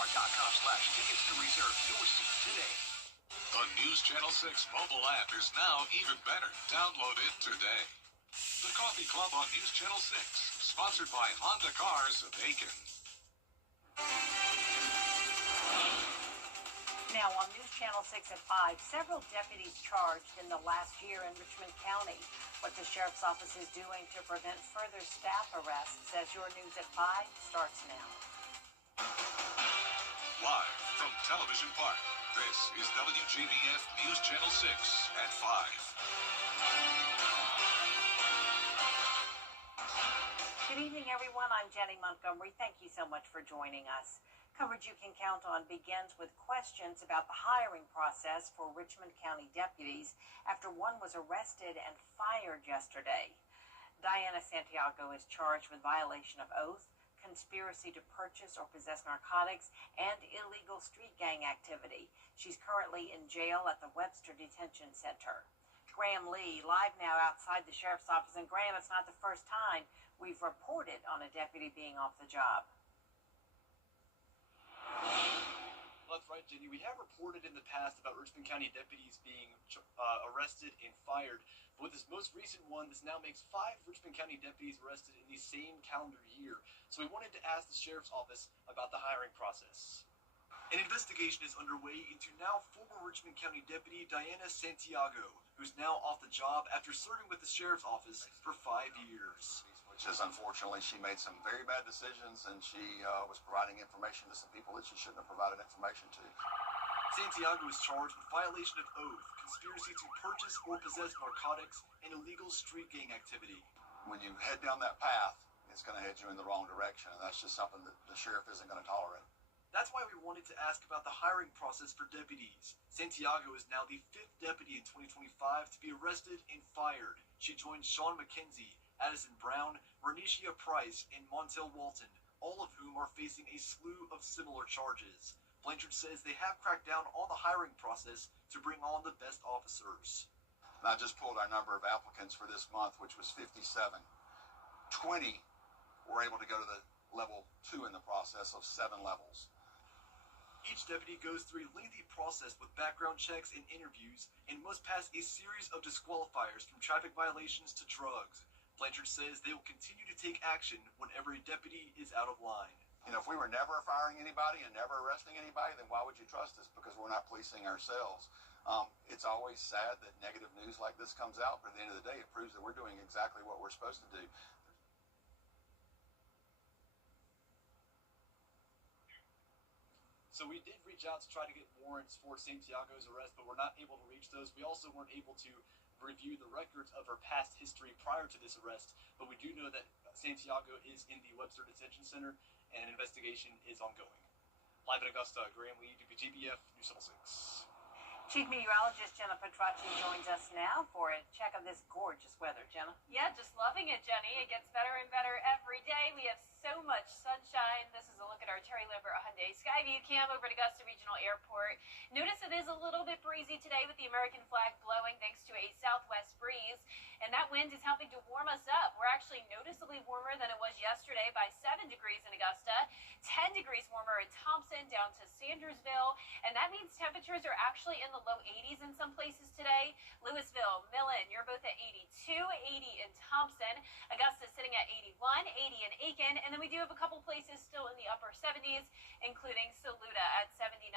WJBR.com/tickets to reserve your seat today. The News Channel 6 mobile app is now even better. Download it today. The Coffee Club on News Channel 6, sponsored by Honda Cars of Aiken. Now on News Channel 6 at 5, several deputies charged in the last year in Richmond County. What the Sheriff's Office is doing to prevent further staff arrests as your News at 5 starts now. Live from Television Park, this is WJBF News Channel 6 at 5. Good evening, everyone. I'm Jenny Montgomery. Thank you so much for joining us. Coverage you can count on begins with questions about the hiring process for Richmond County deputies after one was arrested and fired yesterday. Diana Santiago is charged with violation of oath, conspiracy to purchase or possess narcotics, and illegal street gang activity. She's currently in jail at the Webster Detention Center. Graham Lee, live now outside the Sheriff's Office. And Graham, it's not the first time we've reported on a deputy being off the job. That's right, Jenny. We have reported in the past about Richmond County deputies being arrested and fired. But with this most recent one, this now makes 5 Richmond County deputies arrested in the same calendar year. So we wanted to ask the Sheriff's Office about the hiring process. An investigation is underway into now former Richmond County Deputy Diana Santiago, who's now off the job after serving with the Sheriff's Office for 5 years. Which is, unfortunately, she made some very bad decisions, and she was providing information to some people that she shouldn't have provided information to. Santiago is charged with violation of oath, conspiracy to purchase or possess narcotics, and illegal street gang activity. When you head down that path, it's going to head you in the wrong direction, and that's just something that the sheriff isn't going to tolerate. That's why we wanted to ask about the hiring process for deputies. Santiago is now the 5th deputy in 2025 to be arrested and fired. She joined Sean McKenzie, Addison Brown, Renisha Price, and Montel Walton, all of whom are facing a slew of similar charges. Blanchard says they have cracked down on the hiring process to bring on the best officers. And I just pulled our number of applicants for this month, which was 57. 20 were able to go to the level 2 in the process of 7 levels. Each deputy goes through a lengthy process with background checks and interviews and must pass a series of disqualifiers from traffic violations to drugs. Blanchard says they will continue to take action whenever a deputy is out of line. You know, if we were never firing anybody and never arresting anybody, then why would you trust us? Because we're not policing ourselves. It's always sad that negative news like this comes out, but at the end of the day, it proves that we're doing exactly what we're supposed to do. So we did reach out to try to get warrants for Santiago's arrest, but we're not able to reach those. We also weren't able to review the records of her past history prior to this arrest, but we do know that Santiago is in the Webster Detention Center and an investigation is ongoing. Live in Augusta, Graham Lee, WJBF News Channel 6. Chief Meteorologist Jenna Petracci joins us now for a check of this gorgeous weather. Jenna? Yeah, just loving it, Jenny. It gets better and better every day. We have so much sunshine. This is a look at our Terry Liver Hyundai Skyview cam over at Augusta Regional Airport. Notice it is a little bit breezy today with the American flag blowing thanks to a southwest breeze, and that wind is helping to warm us up. We're actually noticeably warmer than it was yesterday by 7 degrees in Augusta, 10 degrees warmer in Thompson down to Sandersville, and that means temperatures are actually in the low 80s in some places today. Louisville, Millen, you're both at 82, 80 in Thompson. Augusta sitting at 81, 80 in Aiken, and then we do have a couple places still in the upper 70s, including Saluda at 79.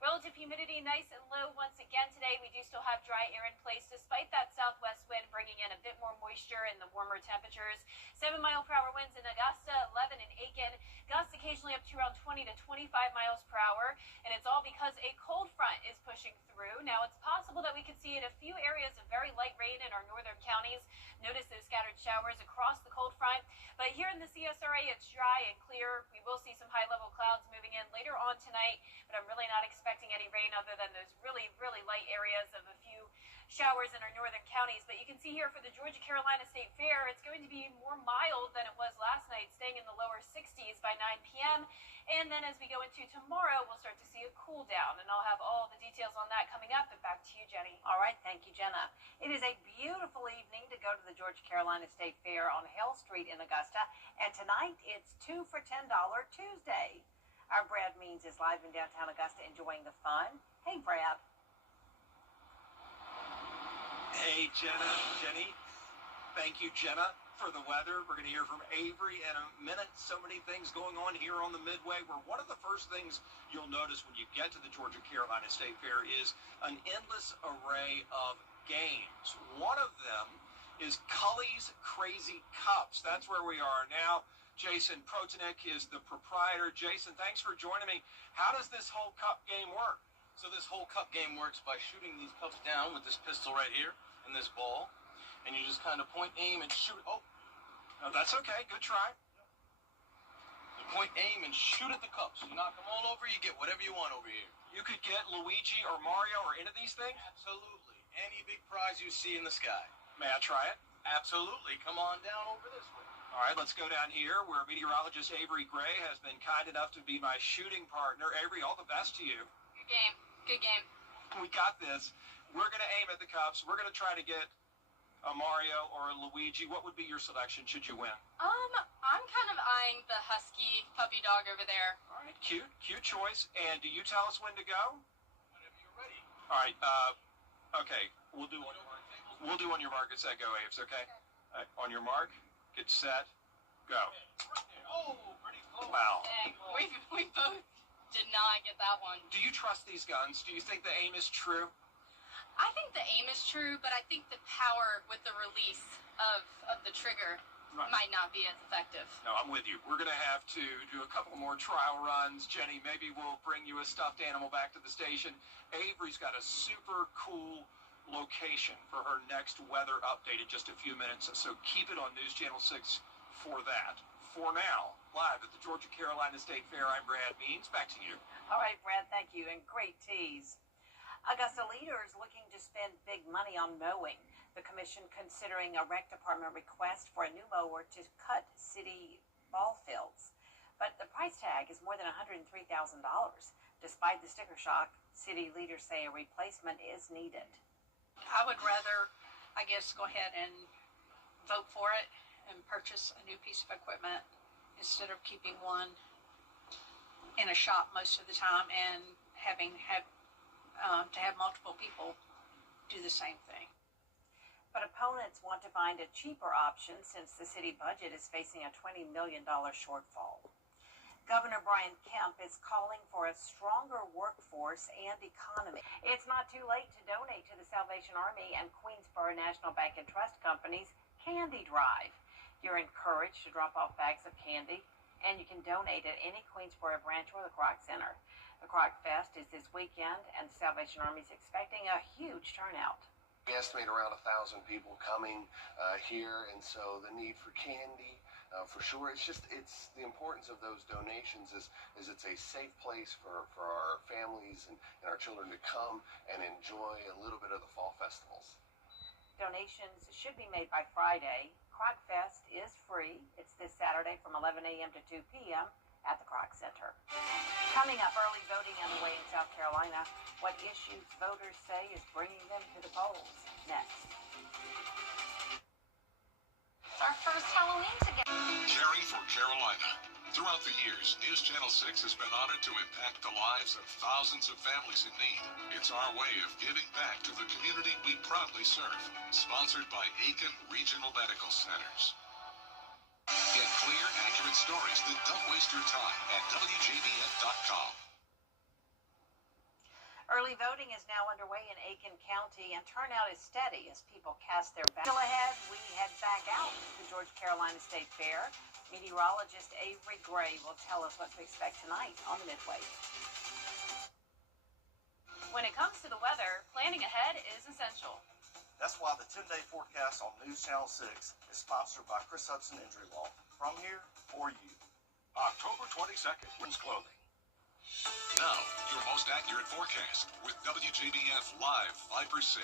Relative humidity nice and low once again today. We do still have dry air in place despite that southwest wind bringing in a bit more moisture and the warmer temperatures. 7-mile-per-hour winds in Augusta, 11 in Aiken, gusts occasionally up to around 20 to 25 miles per hour, and it's all because a cold front is pushing through. Now, it's possible that we could see in a few areas of very light rain in our northern counties. Notice those scattered showers across the cold front, but here in the CSRA, it's dry and clear. We will see some high-level clouds moving in later on tonight, but I'm really not expecting any rain other than those really, really light areas of a few showers in our northern counties. But you can see here for the Georgia-Carolina State Fair, it's going to be more mild than it was last night, staying in the lower 60s by 9 p.m. And then as we go into tomorrow, we'll start to see a cool down, and I'll have all the details on that coming up. But back to you, Jenny. All right, thank you, Jenna. It is a beautiful evening to go to the Georgia-Carolina State Fair on Hale Street in Augusta, and tonight it's 2 for $10 Tuesday. Our Brad Means is live in downtown Augusta enjoying the fun. Hey, Brad. Hey, Jenny. Thank you, Jenna, for the weather. We're going to hear from Avery in a minute. So many things going on here on the Midway, where one of the first things you'll notice when you get to the Georgia-Carolina State Fair is an endless array of games. One of them is Cully's Crazy Cups. That's where we are now. Jason Protanek is the proprietor. Jason, thanks for joining me. How does this whole cup game work? So this whole cup game works by shooting these cups down with this pistol right here and this ball. And you just kind of point, aim, and shoot. Oh, No, that's okay. Good try. you point, aim, and shoot at the cups. You knock them all over, you get whatever you want over here. You could get Luigi or Mario or any of these things? Absolutely. Any big prize you see in the sky. May I try it? Absolutely. Come on down over this way. All right, let's go down here where meteorologist Avery Gray has been kind enough to be my shooting partner. Avery, all the best to you. Good game. Good game. We got this. We're going to aim at the cups. We're going to try to get a Mario or a Luigi. What would be your selection should you win? I'm kind of eyeing the husky puppy dog over there. All right, cute choice. And do you tell us when to go? Whenever you're ready. All right, okay. We'll do on your mark. It said go, Aves, okay? All right, on your mark, get set, go. Oh, pretty close. Wow. Dang, we both did not get that one. Do you trust these guns? Do you think the aim is true? I think the aim is true, but I think the power with the release of the trigger Right. might not be as effective. No, I'm with you. We're going to have to do a couple more trial runs. Jenny, maybe we'll bring you a stuffed animal back to the station. Avery's got a super cool location for her next weather update in just a few minutes, so keep it on News Channel 6 for that. For now, live at the Georgia-Carolina State Fair, I'm Brad Means. Back to you. All right, Brad, thank you, and great tease. Augusta leaders looking to spend big money on mowing. The commission considering a rec department request for a new mower to cut city ball fields. But the price tag is more than $103,000. Despite the sticker shock, city leaders say a replacement is needed. I would rather, I guess, go ahead and vote for it and purchase a new piece of equipment instead of keeping one in a shop most of the time and having to have multiple people do the same thing. But opponents want to find a cheaper option since the city budget is facing a $20 million shortfall. Governor Brian Kemp is calling for a stronger workforce and economy. It's not too late to donate to the Salvation Army and Queensboro National Bank and Trust Company's Candy Drive. You're encouraged to drop off bags of candy, and you can donate at any Queensboro branch or the Croc Center. The Croc Fest is this weekend, and the Salvation Army is expecting a huge turnout. We estimate around 1,000 people coming here, and so the need for candy, for sure. It's the importance of those donations is it's a safe place for our families and our children to come and enjoy a little bit of the fall festivals. Donations should be made by Friday. Croc Fest is free. It's this Saturday from 11 a.m. to 2 p.m. at the Croc Center. Coming up, early voting underway in South Carolina. What issues voters say is bringing them to the polls. Next. It's our first Halloween together. Caring for Carolina. Throughout the years, News Channel 6 has been honored to impact the lives of thousands of families in need. It's our way of giving back to the community we proudly serve. Sponsored by Aiken Regional Medical Centers. Get clear, accurate stories that don't waste your time at WJBF.com. Early voting is now underway in Aiken County, and turnout is steady as people cast their ballots. Still ahead, we head back out to the Georgia-Carolina State Fair. Meteorologist Avery Gray will tell us what to expect tonight on the Midway. When it comes to the weather, planning ahead is essential. That's why the 10-day forecast on News Channel 6 is sponsored by Chris Hudson Injury Law. From here, for you. October 22nd, Women's Clothing. Now, your most accurate forecast with WJBF Live Viper 6.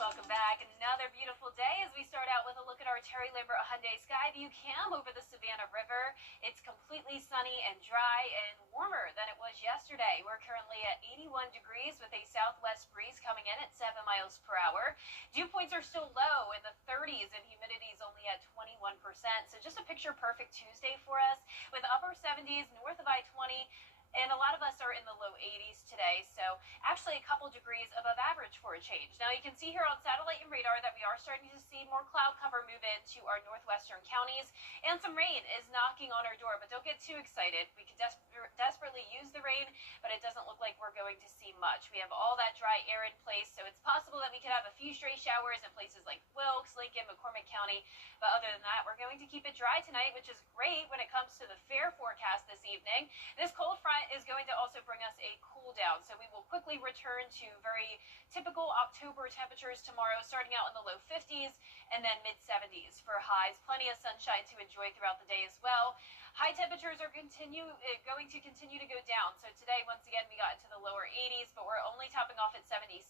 Welcome back. Another beautiful day as we start out with a look at our Terry Liber Hyundai Skyview Cam over the Savannah River. It's completely sunny and dry and warmer than it was yesterday. We're currently at 81 degrees with a southwest breeze coming in at 7 miles per hour. Dew points are still low in the 30s and humidity is only at 21%. So just a picture perfect Tuesday for us with upper 70s north of I-20. And a lot of us are in the low 80s today, so actually a couple degrees above average for a change. Now you can see here on satellite and radar that we are starting to see more cloud cover move into our northwestern counties, and some rain is knocking on our door, but don't get too excited. We could desperately use the rain, but it doesn't look like we're going to see much. We have all that dry air in place, so it's possible that we could have a few stray showers in places like Wilkes, Lincoln, McCormick County, but other than that, we're going to keep it dry tonight, which is great when it comes to the fair forecast this evening. This cold front is going to also bring us a cool down, so we will quickly return to very typical October temperatures tomorrow, starting out in the low 50s and then mid 70s for highs. Plenty of sunshine to enjoy throughout the day as well. High temperatures are going to continue to go down. So today, once again, we got into the lower 80s, but we're only topping off at 77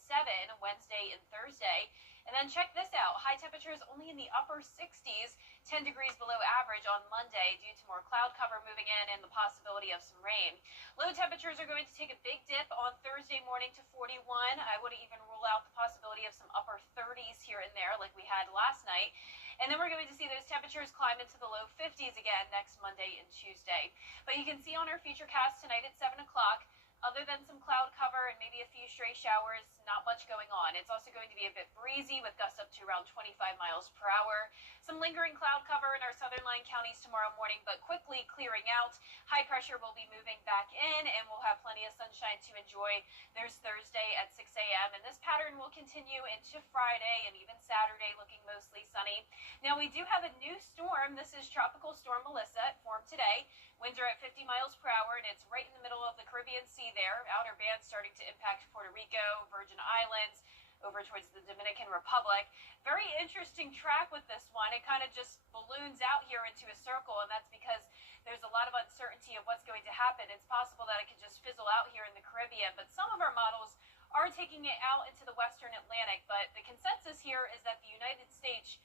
Wednesday and Thursday. And then check this out. High temperatures only in the upper 60s, 10 degrees below average on Monday due to more cloud cover moving in and the possibility of some rain. Low temperatures are going to take a big dip on Thursday morning to 41. I wouldn't even rule out the possibility of some upper 30s here and there like we had last night. And then we're going to see those temperatures climb into the low 50s again next Monday and Tuesday. But you can see on our feature cast tonight at 7 o'clock, other than some cloud cover and maybe a few stray showers, not much going on. It's also going to be a bit breezy with gusts up to around 25 miles per hour. Some lingering cloud cover in our southern line counties tomorrow morning, but quickly clearing out. High pressure will be moving back in, and we'll have plenty of sunshine to enjoy. There's Thursday at 6 a.m., and this pattern will continue into Friday and even Saturday, looking mostly sunny. Now, we do have a new storm. This is Tropical Storm Melissa. It formed today. Winds are at 50 miles per hour, and it's right in the middle of the Caribbean Sea there. Outer bands starting to impact Puerto Rico, Virgin Islands, over towards the Dominican Republic. Very interesting track with this one. It kind of just balloons out here into a circle, and that's because there's a lot of uncertainty of what's going to happen. It's possible that it could just fizzle out here in the Caribbean, but some of our models are taking it out into the western Atlantic. But the consensus here is that the United States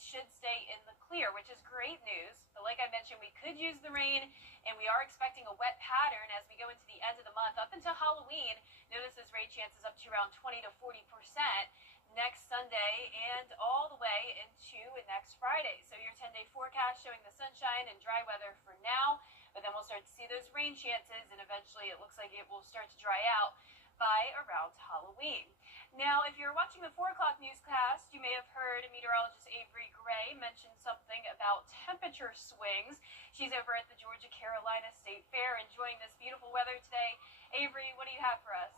should stay in the clear, which is great news. But like I mentioned, we could use the rain, and we are expecting a wet pattern as we go into the end of the month up until Halloween. Notice this rain chances up to around 20 to 40% next Sunday and all the way into next Friday. So your 10-day forecast showing the sunshine and dry weather for now, but then we'll start to see those rain chances, and eventually it looks like it will start to dry out by around Halloween. Now, if you're watching the 4 o'clock newscast, you may have heard meteorologist Avery Gray mention something about temperature swings. She's over at the Georgia-Carolina State Fair enjoying this beautiful weather today. Avery, what do you have for us?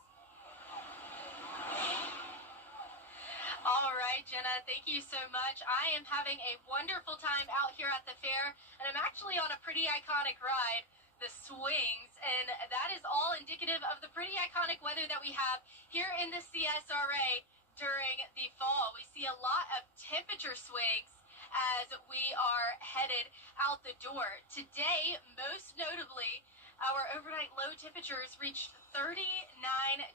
All right, Jenna, thank you so much. I am having a wonderful time out here at the fair, and I'm actually on a pretty iconic ride, the swings, and that is all indicative of the pretty iconic weather that we have here in the CSRA during the fall. We see a lot of temperature swings as we are headed out the door. Today, most notably, our overnight low temperatures reached 39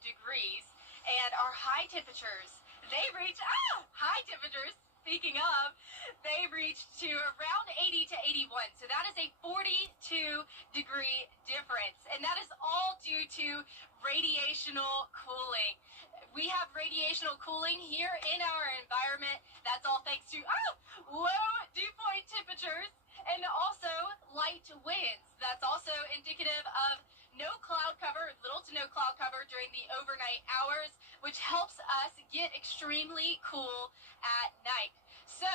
degrees, and our high temperatures, they reached, high temperatures, speaking of, they reached to around 80 to 81. So that is a 42-degree difference. And that is all due to radiational cooling. We have radiational cooling here in our environment. That's all thanks to low dew point temperatures and also light winds. That's also indicative of no cloud cover, little to no cloud cover during the overnight hours, which helps us get extremely cool at night. So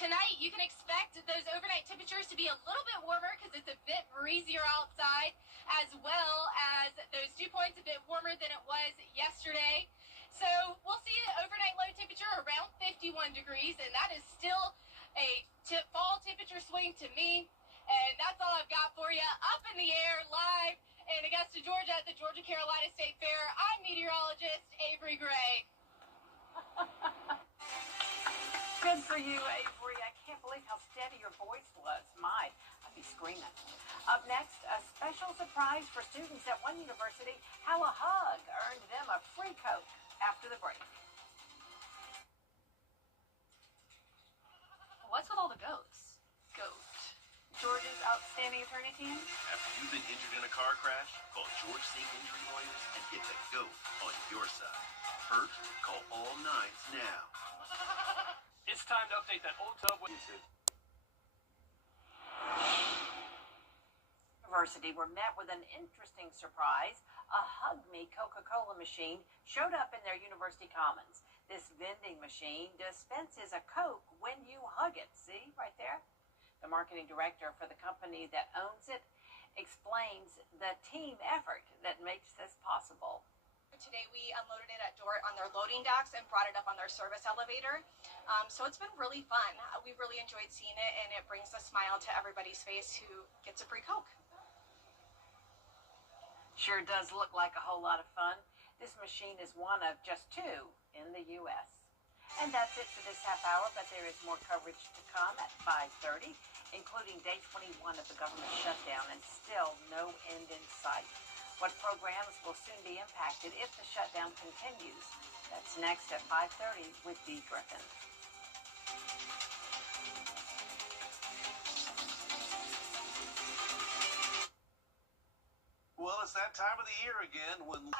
tonight you can expect those overnight temperatures to be a little bit warmer because it's a bit breezier outside, as well as those dew points a bit warmer than it was yesterday. So we'll see an overnight low temperature around 51 degrees, and that is still a fall temperature swing to me. And that's all I've got for you. Up in the air, live in Augusta, Georgia at the Georgia-Carolina State Fair. I'm meteorologist Avery Gray. Good for you, Avery. I can't believe how steady your voice was. My, I'd be screaming. Up next, a special surprise for students at one university. How a hug earned them a free Coke after the break. What's with all the ghosts? Georgia's outstanding attorney team? After you've been injured in a car crash, call George Sink Injury Lawyers and get the GOAT on your side. First, call all nines now. It's time to update that old tub with YouTube. University were met with an interesting surprise. A Hug Me Coca-Cola machine showed up in their university commons. This vending machine dispenses a Coke when you hug it. See, right there? The marketing director for the company that owns it explains the team effort that makes this possible. Today we unloaded it at Dort on their loading docks and brought it up on their service elevator. So it's been really fun. We really enjoyed seeing it, and it brings a smile to everybody's face who gets a free Coke. Sure does look like a whole lot of fun. This machine is one of just 2 in the U.S. And that's it for this half hour, but there is more coverage to come at 5:30, including day 21 of the government shutdown, and still no end in sight. What programs will soon be impacted if the shutdown continues? That's next at 5:30 with Dee Griffin. Well, it's that time of the year again when...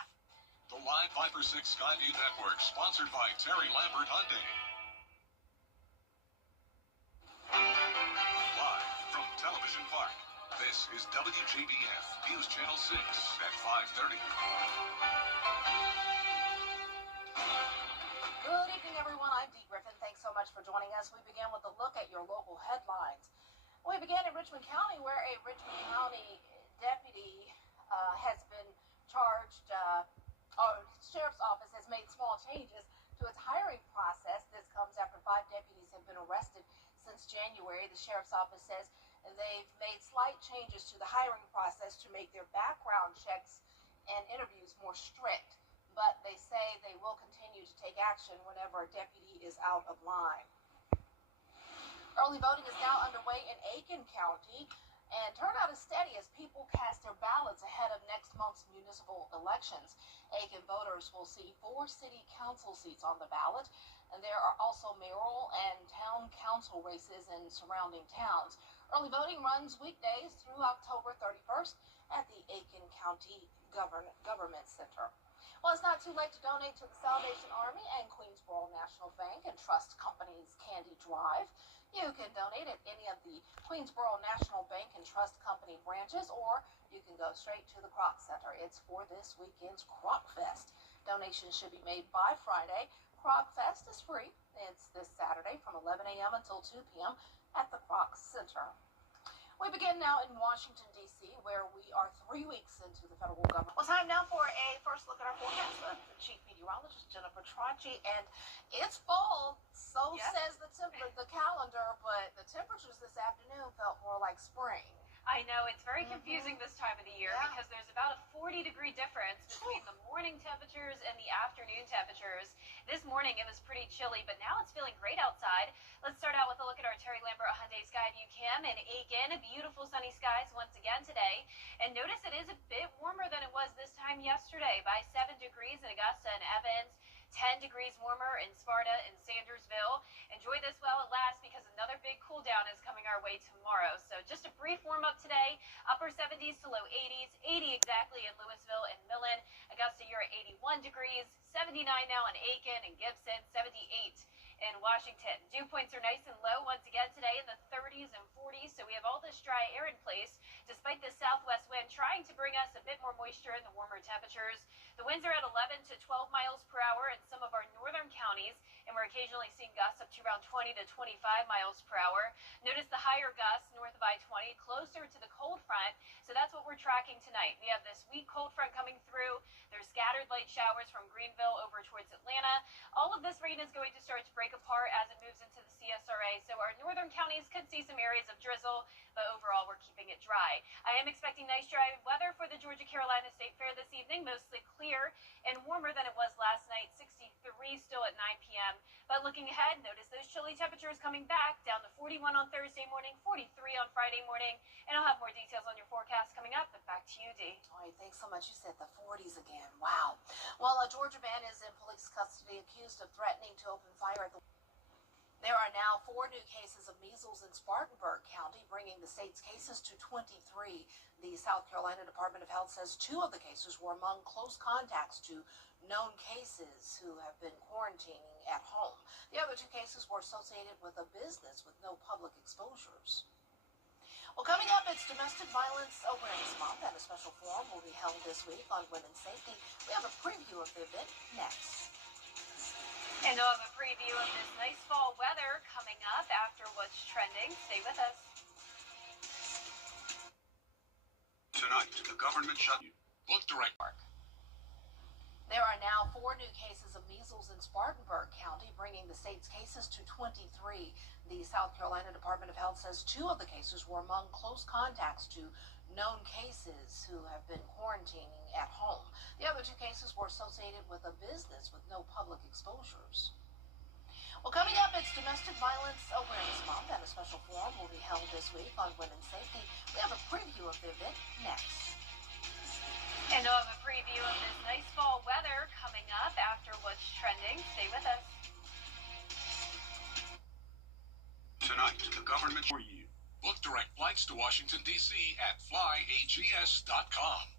The Live 5-6 Skyview Network, sponsored by Terry Lambert Hyundai. Live from Television Park, this is WJBF News Channel 6 at 5:30. Good evening, everyone. I'm Dee Griffin. Thanks so much for joining us. We begin with a look at your local headlines. We begin in Richmond County, where a Richmond County deputy has been charged, Sheriff's Office has made small changes to its hiring process. This comes after 5 deputies have been arrested since January. The Sheriff's Office says they've made slight changes to the hiring process to make their background checks and interviews more strict, but they say they will continue to take action whenever a deputy is out of line. Early voting is now underway in Aiken County, and turnout is steady as people cast their ballots ahead of next month's municipal elections. Aiken voters will see 4 city council seats on the ballot, and there are also mayoral and town council races in surrounding towns. Early voting runs weekdays through October 31st at the Aiken County Government Center. Well, it's not too late to donate to the Salvation Army and Queensboro National Bank and Trust Company's Candy Drive. You can donate at any of the Queensboro National Bank and Trust Company branches, or you can go straight to the Croc Center. It's for this weekend's Croc Fest. Donations should be made by Friday. Croc Fest is free. It's this Saturday from 11 a.m. until 2 p.m. at the Croc Center. We begin now in Washington, D.C., where we are 3 weeks into the federal government. Well, time now for a first look at our forecast with the chief meteorologist, Jennifer Tracci, and it's fall. So says the calendar, but the temperatures this afternoon felt more like spring. I know, it's very confusing this time of the year because there's about a 40-degree difference between the morning temperatures and the afternoon temperatures. This morning it was pretty chilly, but now it's feeling great outside. Let's start out with a look at our Terry Lambert Hyundai Skyview Cam in Aiken. Beautiful sunny skies once again today. And notice it is a bit warmer than it was this time yesterday by 7 degrees in Augusta and Evans. 10 degrees warmer in Sparta and Sandersville. Enjoy this while it lasts because another big cool down is coming our way tomorrow. So just a brief warm up today, upper 70s to low 80s, 80 exactly in Louisville and Millen. Augusta, you're at 81 degrees, 79 now in Aiken and Gibson, 78 in Washington. Dew points are nice and low once again today in the 30s and 40s, so we have all this dry air in place despite the southwest wind trying to bring us a bit more moisture in the warmer temperatures. The winds are at 11 to 12 miles per hour in some of our northern counties, and we're occasionally seeing gusts up to around 20 to 25 miles per hour. Notice the higher gusts north of I-20 closer to the cold front, so that's what we're tracking tonight. We have this weak cold front coming through. There's scattered light showers from Greenville over towards Atlanta. All of this rain is going to start to break apart as it moves into the CSRA, so our northern counties could see some areas of drizzle, but overall we're keeping it dry. I am expecting nice dry weather for the Georgia-Carolina State Fair this evening, mostly clear and warmer than it was last night, 63 still at 9 p.m. But looking ahead, notice those chilly temperatures coming back down to 41 on Thursday morning, 43 on Friday morning, and I'll have more details on your forecast coming up. But back to you, Dee. All right, thanks so much. You said the 40s again. Wow. Well, a Georgia man is in police custody accused of threatening to open fire at the... There are now 4 new cases of measles in Spartanburg County, bringing the state's cases to 23. The South Carolina Department of Health says 2 of the cases were among close contacts to known cases who have been quarantining at home. The other 2 cases were associated with a business with no public exposures. Well, coming up, it's Domestic Violence Awareness Month, and a special forum will be held this week on women's safety. We have a preview of the event next. And we'll have a preview of this nice fall weather coming up after what's trending. Stay with us. Tonight, the government shut you. Look direct. There are now 4 new cases of measles in Spartanburg County, bringing the state's cases to 23. The South Carolina Department of Health says 2 of the cases were among close contacts to known cases who have been quarantining at home. The other 2 cases were associated with a business with no public exposures. Well, coming up, it's Domestic Violence Awareness Month, and a special forum will be held this week on women's safety. We have a preview of the event next. And we'll have a preview of this nice fall weather coming up after what's trending. Stay with us. Tonight, the government for you. Book direct flights to Washington, D.C. at flyags.com.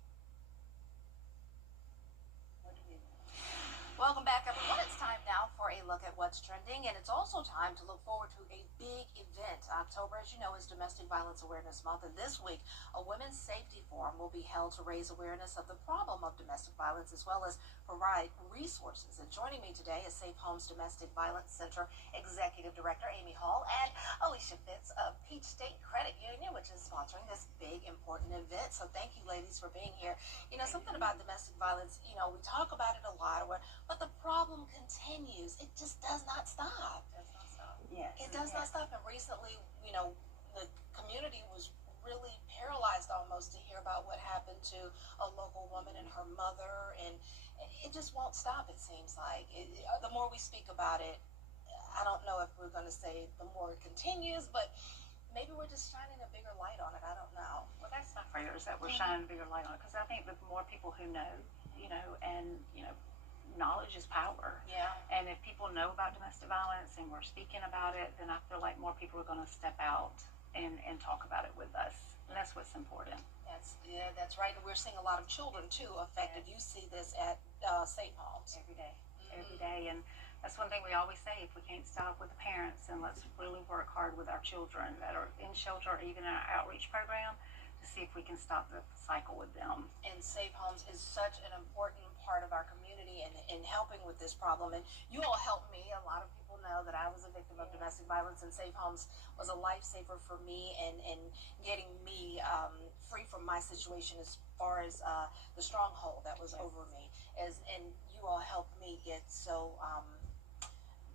Welcome back, everyone. It's time now for a look at what's trending, and it's also time to look forward to a big event. October, as you know, is Domestic Violence Awareness Month, and this week, a women's safety forum will be held to raise awareness of the problem of domestic violence, as well as provide resources. And joining me today is Safe Homes Domestic Violence Center Executive Director Amy Hall and Alicia Fitz of Peach State Credit Union, which is sponsoring this big, important event. So thank you, ladies, for being here. You know, something about domestic violence, you know, we talk about it a lot, but the problem continues. It just does not stop. It does not stop. Yes. It does not stop. And recently, you know, the community was really paralyzed almost to hear about what happened to a local woman and her mother, and it just won't stop, it seems like. The more we speak about it, I don't know if we're going to say the more it continues, but maybe we're just shining a bigger light on it. I don't know. Well, that's my prayers, that we're shining a bigger light on it, because I think the more people who know, and knowledge is power. Yeah. And if people know about domestic violence and we're speaking about it, then I feel like more people are going to step out and talk about it with us. And that's what's important. That's right. And we're seeing a lot of children too affected. You see this at Safe Homes every day. Every day. And that's one thing we always say: if we can't stop with the parents, then let's really work hard with our children that are in shelter or even in our outreach program to see if we can stop the cycle with them. And Safe Homes is such an important part of our community in helping with this problem. And you all helped me. A lot of people know that I was a victim of domestic violence, and Safe Homes was a lifesaver for me and getting me free from my situation as far as the stronghold that was over me. And you all helped me get so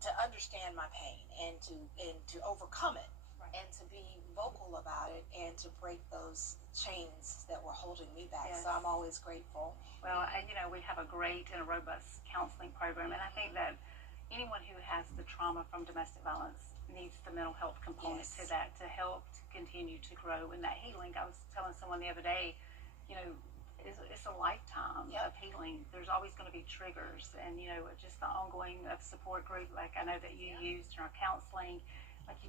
to understand my pain and to overcome it. And to be vocal about it and to break those chains that were holding me back. Yes. So I'm always grateful. Well, we have a great and a robust counseling program, and I think that anyone who has the trauma from domestic violence needs the mental health component to that to help to continue to grow in that healing. I was telling someone the other day, it's a lifetime of healing. There's always going to be triggers, and just the ongoing support group, like I know that you used in our counseling. Like you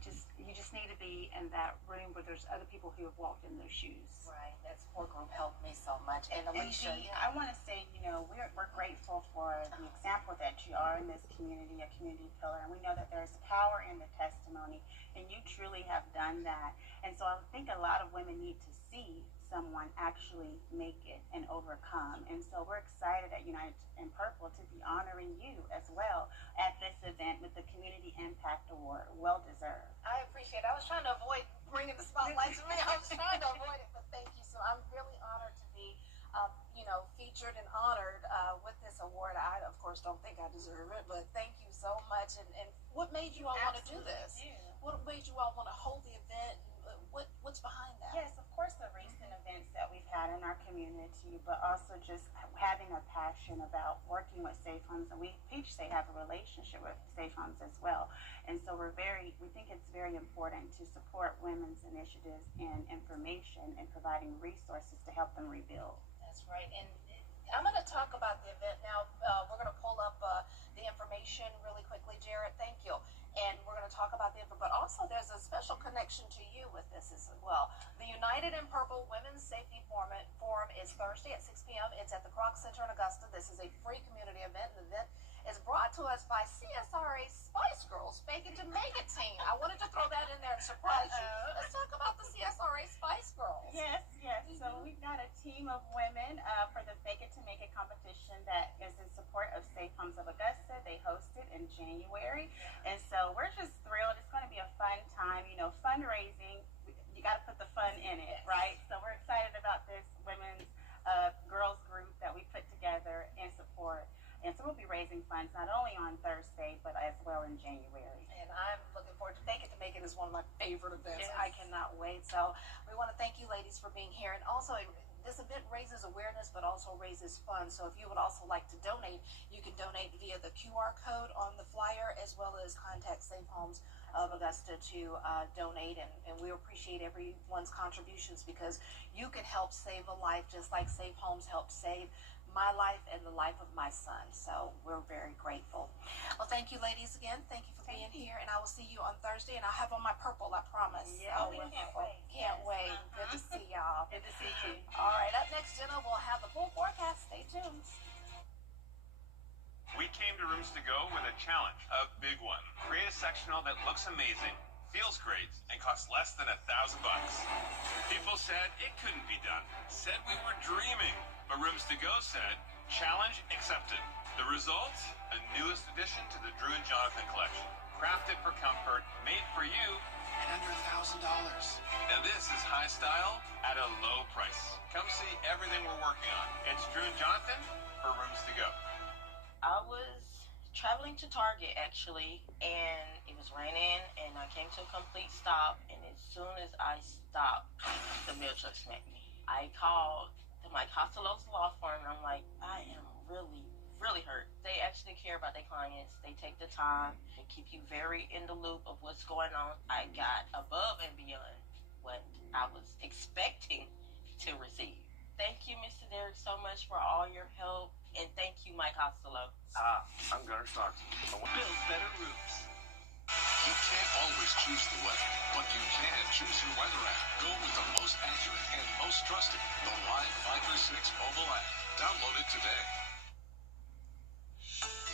just need to be in that room where there's other people who have walked in those shoes. Right. That support group helped me so much. And Alicia, I want to say, we're grateful for the example that you are in this community, a community pillar, and we know that there's power in the testimony, and you truly have done that. And so I think a lot of women need to see someone actually make it and overcome. And so we're excited at United in Purple to be honoring you as well at this event with the Community Impact Award. Well deserved. I appreciate it. I was trying to avoid bringing the spotlight to me. I was trying to avoid it, but thank you. So I'm really honored to be, featured and honored with this award. I, of course, don't think I deserve it, but thank you so much. And what made you all want to do this? What made you all want to hold the event? What's behind that? Yes, of course, the recent events that we've had in our community, but also just having a passion about working with Safe Homes, and Peach State have a relationship with Safe Homes as well. And so we think it's very important to support women's initiatives in information and providing resources to help them rebuild. That's right. And I'm going to talk about the event now. We're going to pull up the information really quickly, Jared. Thank you. And we're going to talk about the event, but also there's a special connection to you with this as well. The United in Purple Women's Safety Forum is Thursday at 6 p.m. It's at the Kroc Center in Augusta. This is a free community event. The event is brought to us by CSRA Spice Girls Fake It to Make It team. I wanted to throw that in there and surprise you. Let's talk about the CSRA Spice Girls. Yes. So we've got a team of women for the Fake It to Make It competition that is in support of Safe Homes of Augusta. They hosted in January. And so we're just thrilled. It's going to be a fun time. You know, fundraising, you got to put the fun in it, right? So we're excited about this women's girls group that we put together in support. And so we'll be raising funds not only on Thursday, but as well in January. And I'm looking forward to Fake It to Make It is one of my favorite events. Yes. I cannot wait. So we want to thank you ladies for being here. And also, this event raises awareness, but also raises funds. So if you would also like to donate, you can donate via the QR code on the flyer, as well as contact Safe Homes of Augusta to donate. And we appreciate everyone's contributions, because you can help save a life just like Safe Homes helped save my life and the life of my son. So we're very grateful. Well, thank you ladies again. Thank you for being here, and I will see you on Thursday. And I'll have on my purple, I promise. Yeah, So we can't wait. Can't wait. Good to see y'all. Good to see you. All right, up next, Jenna, we'll have the full forecast. Stay tuned. We came to Rooms to Go with a challenge, a big one. Create a sectional that looks amazing, feels great, and costs less than $1,000. People said it couldn't be done, said we were dreaming. But Rooms to Go said, challenge accepted. The result? A newest addition to the Drew and Jonathan collection. Crafted for comfort, made for you, and under $1,000. Now this is high style at a low price. Come see everything we're working on. It's Drew and Jonathan for Rooms to Go. I was traveling to Target actually, and it was raining, and I came to a complete stop, and as soon as I stopped, the mail truck smacked me. I called to Mike Costello's law firm, and I'm like, I am really hurt. They actually care about their clients. They take the time. They keep you very in the loop of what's going on. I got above and beyond what I was expecting to receive. Thank you, Mr. Derek, so much for all your help, and thank you, Mike Costello. I'm Gunnar Stockton. Build better roofs. You can't always choose the weather, but you can choose your weather app. Go with the most accurate and most trusted, the Live Viper 6 mobile app. Download it today.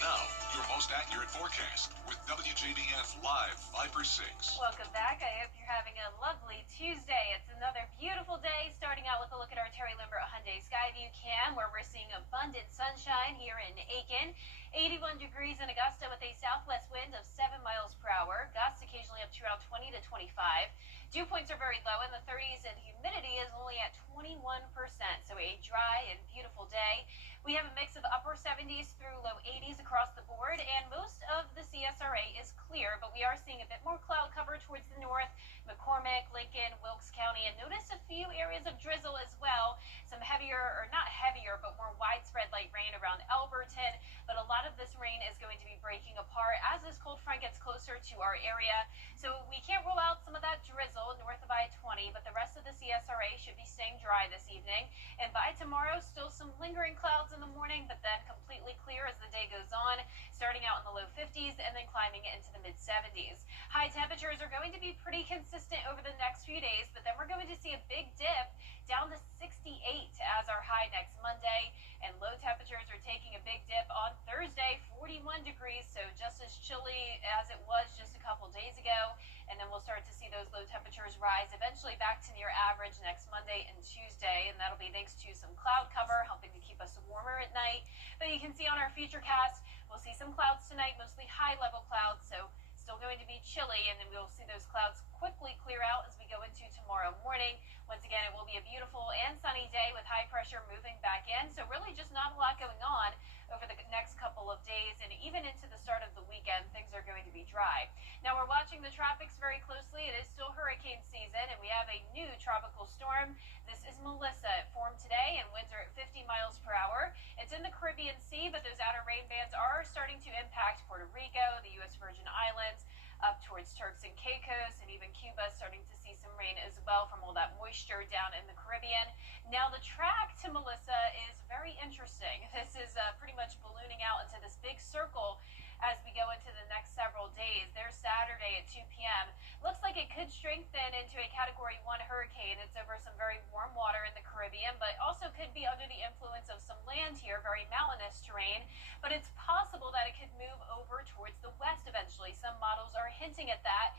Now, your most accurate forecast with WJBF Live Viper 6. Welcome back. I hope you're having a lovely Tuesday. It's another beautiful day, starting out with a look at our Terry Limbert Hyundai Skyview cam, where we're seeing abundant sunshine here in Aiken. 81 degrees in Augusta with a southwest wind of 7 miles per hour. Gusts occasionally up to around 20 to 25. Dew points are very low in the 30s, and humidity is only at 21%. So a dry and beautiful day. We have a mix of upper 70s through low 80s across the board, and most of the CSRA is clear, but we are seeing a bit more cloud cover towards the north, McCormick, Lincoln, Wilkes County, and notice a few areas of drizzle as well. Some heavier, or not heavier, but more widespread light rain around Elberton, but a lot of this rain is going to be breaking apart as this cold front gets closer to our area. So we can't rule out some of that drizzle north of I-20, but the rest of the CSRA should be staying dry this evening. And by tomorrow, still some lingering clouds in the morning, but then completely clear as the day goes on, starting out in the low 50s and then climbing into the mid 70s. High temperatures are going to be pretty consistent over the next few days, but then we're going to see a big dip down to 68 as our high next Monday, and low temperatures are taking a big dip on Thursday, 41 degrees, so just as chilly as it was just a couple days ago. And then we'll start to see those low temperatures rise eventually back to near average next Monday and Tuesday, and that'll be thanks to some cloud cover helping to keep us warmer at night. But you can see on our futurecast, we'll see some clouds tonight, mostly high level clouds, so still going to be chilly, and then we'll see those clouds quickly clear out as we go into tomorrow morning. Once again, it will be a beautiful and sunny day with high pressure moving back in, so really just not a lot going on over the next couple of days, and even into the start of the weekend, things are going to be dry. Now we're watching the tropics very closely. It is still hurricane season, and we have a new tropical storm. This is Melissa. It formed today, and winds are at 50 miles per hour. It's in the Caribbean Sea, but those outer rain bands are starting to impact Puerto Rico, the U.S. Virgin Islands, up towards Turks and Caicos, and even Cuba starting to see some rain as well from all that moisture down in the Caribbean. Now the track to Melissa is very interesting. This is pretty much ballooning out into this big circle as we go into the next several days. There's Saturday at 2 p.m. Looks like it could strengthen into a Category 1 hurricane. It's over some very warm water in the Caribbean, but also could be under the influence of some land here, very mountainous terrain. but it's possible that it could move over towards the west eventually. Some models are hinting at that,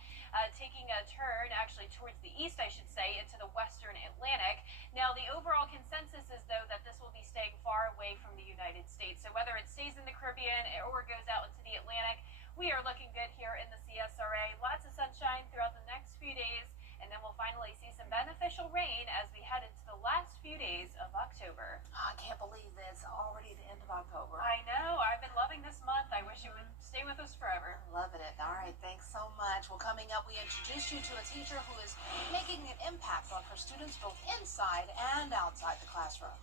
taking a turn actually towards the east, I should say, into the western Atlantic. Now, the overall consensus is, though, that this will be staying far away from the United States. So whether it stays in the Caribbean or goes out into the Atlantic, we are looking good here in the CSRA. Lots of sunshine throughout the next few days, and then we'll finally see some beneficial rain as we head into the last few days of October. I can't believe that it's already the end of October. I know. I've been loving this month. I wish it would stay with us forever. Loving it. All right, thanks so much. Well, coming up, we introduce you to a teacher who is making an impact on her students both inside and outside the classroom.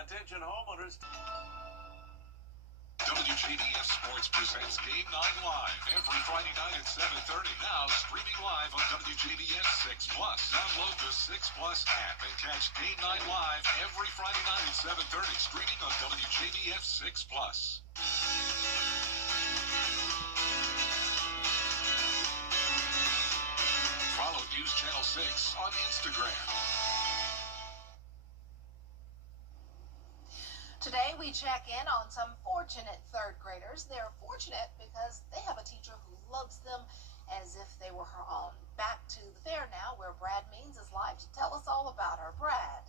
Attention homeowners. WJBF Sports presents Game 9 Live every Friday night at 7:30. Now streaming live on WJBF 6 Plus. Download the 6 Plus app and catch Game 9 Live every Friday night at 7:30. Streaming on WJBF 6 Plus. Follow News Channel 6 on Instagram. Today, we check in on some fortunate third graders. They're fortunate because they have a teacher who loves them as if they were her own. Back to the fair now, where Brad Means is live to tell us all about her. Brad.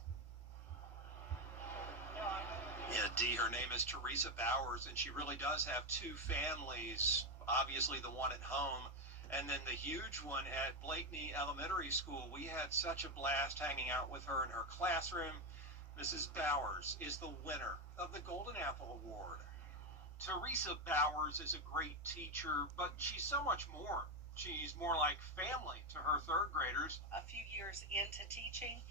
Yeah, Dee, her name is Teresa Bowers, and she really does have two families. Obviously, the one at home, and then the huge one at Blakeney Elementary School. We had such a blast hanging out with her in her classroom. Mrs. Bowers is the winner of the Golden Apple Award. Teresa Bowers is a great teacher, but she's so much more. She's more like family to her third graders. A few years into teaching,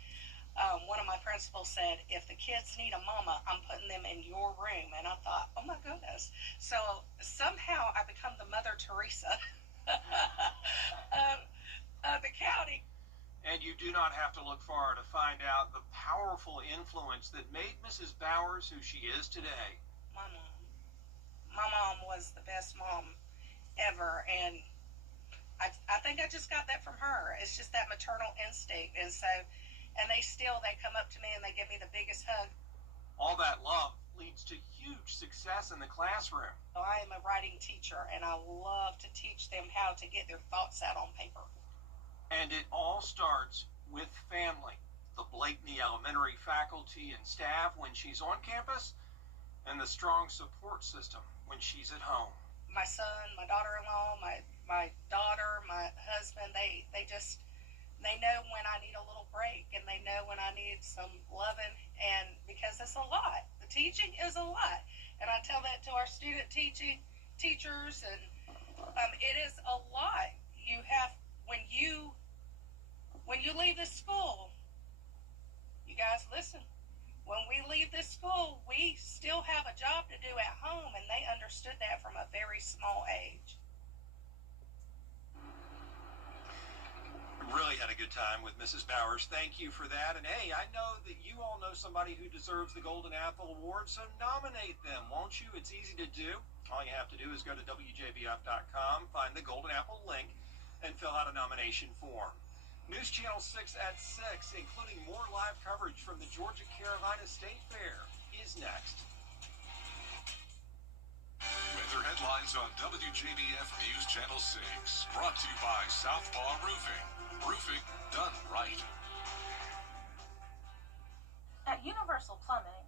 one of my principals said, if the kids need a mama, I'm putting them in your room. And I thought, oh my goodness. So somehow I become the Mother Teresa of the county. And you do not have to look far to find out the powerful influence that made Mrs. Bowers who she is today. My mom. My mom was the best mom ever, and I think I just got that from her. It's just that maternal instinct, and so, and they come up to me and they give me the biggest hug. All that love leads to huge success in the classroom. I am a writing teacher, and I love to teach them how to get their thoughts out on paper. And it all starts with family. The Blakeney Elementary faculty and staff when she's on campus, and the strong support system when she's at home. My son, my daughter-in-law, my daughter, my husband, they know when I need a little break, and they know when I need some loving, and because it's a lot. The teaching is a lot. And I tell that to our student teachers, and it is a lot. You have, when you leave this school, you guys listen, when we leave this school, we still have a job to do at home, and they understood that from a very small age. Really had a good time with Mrs. Bowers. Thank you for that. And hey, I know that you all know somebody who deserves the Golden Apple Award, so nominate them, won't you? It's easy to do. All you have to do is go to WJBF.com, find the Golden Apple link, and fill out a nomination form. News Channel 6 at 6, including more live coverage from the Georgia-Carolina State Fair, is next. Weather headlines on WJBF News Channel 6. Brought to you by Southpaw Roofing. Roofing done right. At Universal Plumbing,